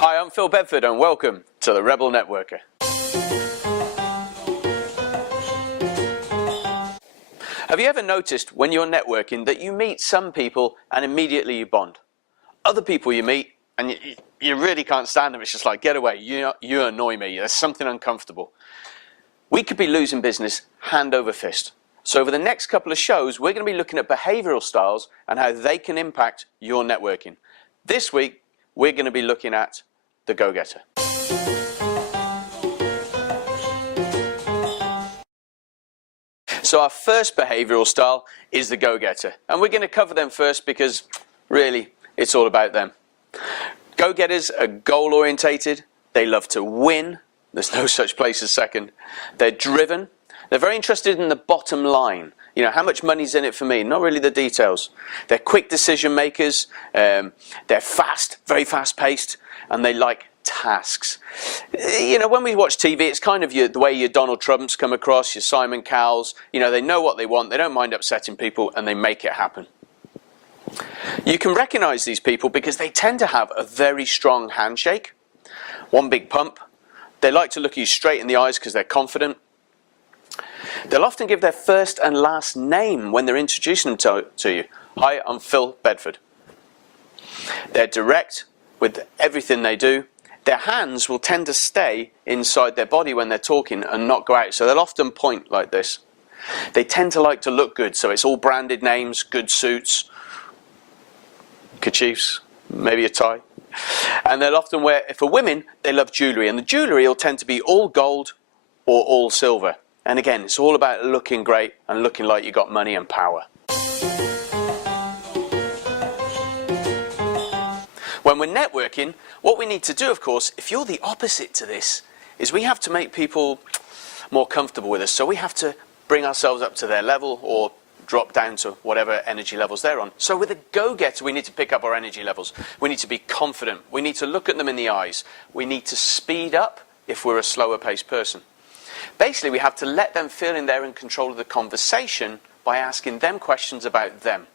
Hi, I'm Phil Bedford and welcome to the Rebel Networker. Have you ever noticed when you're networking that you meet some people and immediately you bond? Other people you meet and you really can't stand them. It's just like, get away, you annoy me, there's something uncomfortable. We could be losing business hand over fist. So over the next couple of shows, we're going to be looking at behavioural styles and how they can impact your networking. This week, we're going to be looking at the go-getter. So our first behavioural style is the go-getter. And we're going to cover them first because, really, it's all about them. Go-getters are goal-orientated. They love to win. There's no such place as second. They're driven. They're very interested in the bottom line. You know, how much money's in it for me? Not really the details. They're quick decision makers. They're fast, very fast-paced. And they like tasks. You know, when we watch TV, it's kind of the way your Donald Trumps come across, your Simon Cowells. You know, they know what they want, they don't mind upsetting people, and they make it happen. You can recognize these people because they tend to have a very strong handshake, one big pump. They like to look you straight in the eyes because they're confident. They'll often give their first and last name when they're introducing them to you. Hi, I'm Phil Bedford. They're direct with everything they do. Their hands will tend to stay inside their body when they're talking and not go out, so they'll often point like this. They tend to like to look good, so it's all branded names, good suits, kerchiefs, maybe a tie. And they'll often wear, for women, they love jewellery, and the jewellery will tend to be all gold or all silver. And again, it's all about looking great and looking like you got money and power. When we're networking, what we need to do, of course, if you're the opposite to this, is we have to make people more comfortable with us. So we have to bring ourselves up to their level or drop down to whatever energy levels they're on. So with a go-getter, we need to pick up our energy levels. We need to be confident. We need to look at them in the eyes. We need to speed up if we're a slower-paced person. Basically, we have to let them feel they're in control of the conversation by asking them questions about them.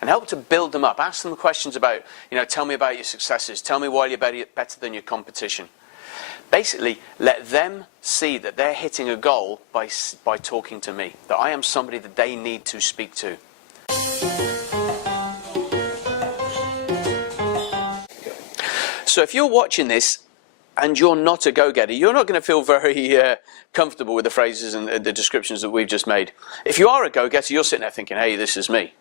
And help to build them up. Ask them questions about, you know, tell me about your successes. Tell me why you're better than your competition. Basically, let them see that they're hitting a goal by talking to me. That I am somebody that they need to speak to. So if you're watching this and you're not a go-getter, you're not going to feel very comfortable with the phrases and the descriptions that we've just made. If you are a go-getter, you're sitting there thinking, hey, this is me.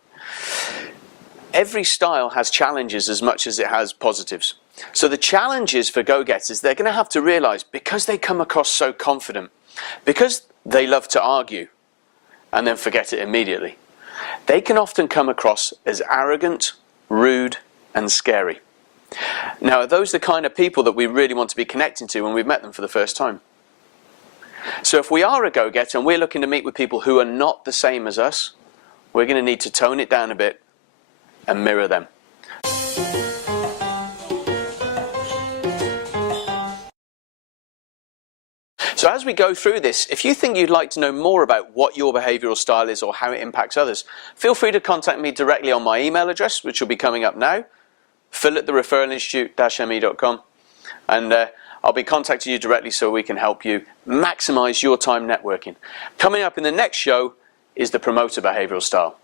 Every style has challenges as much as it has positives. So the challenges for go-getters, they're going to have to realise, because they come across so confident, because they love to argue and then forget it immediately, they can often come across as arrogant, rude and scary. Now, are those the kind of people that we really want to be connecting to when we've met them for the first time? So if we are a go-getter and we're looking to meet with people who are not the same as us, we're going to need to tone it down a bit and mirror them. So as we go through this, if you think you'd like to know more about what your behavioural style is or how it impacts others, feel free to contact me directly on my email address, which will be coming up now, phil@thereferralinstitute-me.com, and I'll be contacting you directly so we can help you maximise your time networking. Coming up in the next show is the promoter behavioural style.